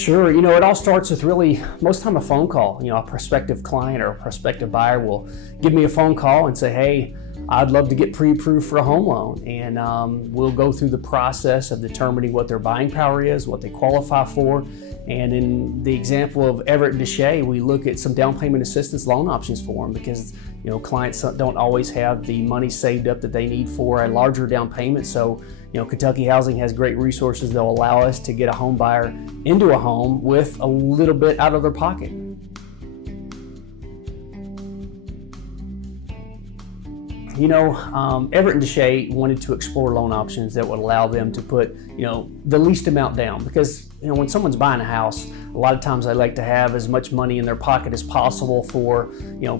Sure, it all starts with really most time a phone call. A prospective client or a prospective buyer will give me a phone call and say, hey, I'd love to get pre-approved for a home loan. And we'll go through the process of determining what their buying power is, what they qualify for. And in the example of Everett and Deshay, we look at some down payment assistance loan options for them because clients don't always have the money saved up that they need for a larger down payment. So Kentucky Housing has great resources that will allow us to get a home buyer into a home with a little bit out of their pocket. Everett and Deshay wanted to explore loan options that would allow them to put, the least amount down because, when someone's buying a house, a lot of times they like to have as much money in their pocket as possible for,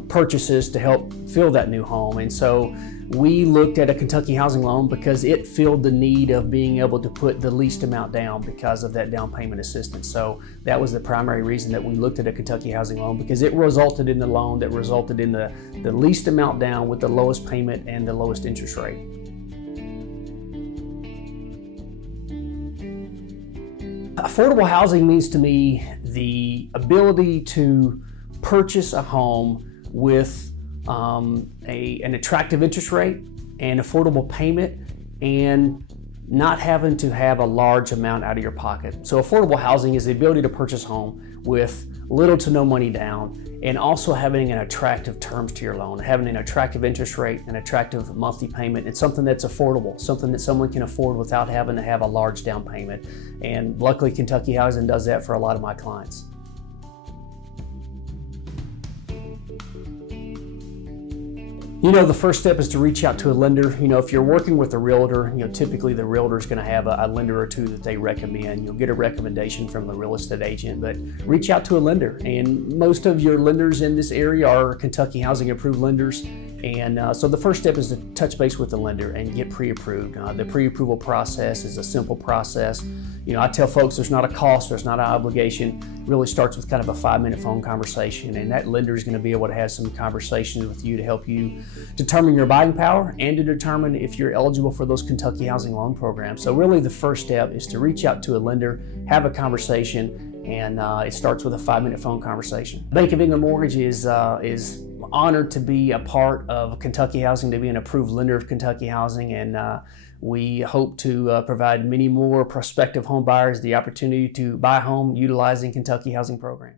purchases to help fill that new home. And so we looked at a Kentucky Housing loan because it filled the need of being able to put the least amount down because of that down payment assistance. So that was the primary reason that we looked at a Kentucky Housing loan, because it resulted in the loan that resulted in the least amount down with the lowest payment and the lowest interest rate. Affordable housing means to me the ability to purchase a home with an attractive interest rate and affordable payment and not having to have a large amount out of your pocket. So affordable housing is the ability to purchase a home with little to no money down and also having an attractive terms to your loan, having an attractive interest rate, an attractive monthly payment, and something that's affordable, something that someone can afford without having to have a large down payment. And luckily Kentucky Housing does that for a lot of my clients. The first step is to reach out to a lender. If you're working with a realtor, typically the realtor is going to have a lender or two that they recommend. You'll get a recommendation from the real estate agent, but reach out to a lender. And most of your lenders in this area are Kentucky Housing approved lenders. And so the first step is to touch base with the lender and get pre-approved. The pre-approval process is a simple process. I tell folks there's not a cost, there's not an obligation. It really starts with kind of a 5-minute phone conversation, and that lender is going to be able to have some conversations with you to help you determine your buying power and to determine if you're eligible for those Kentucky Housing loan programs. So really the first step is to reach out to a lender, have a conversation, and it starts with a 5-minute phone conversation. Bank of England Mortgage is honored to be a part of Kentucky Housing, to be an approved lender of Kentucky Housing, and we hope to provide many more prospective home buyers the opportunity to buy a home utilizing Kentucky Housing program.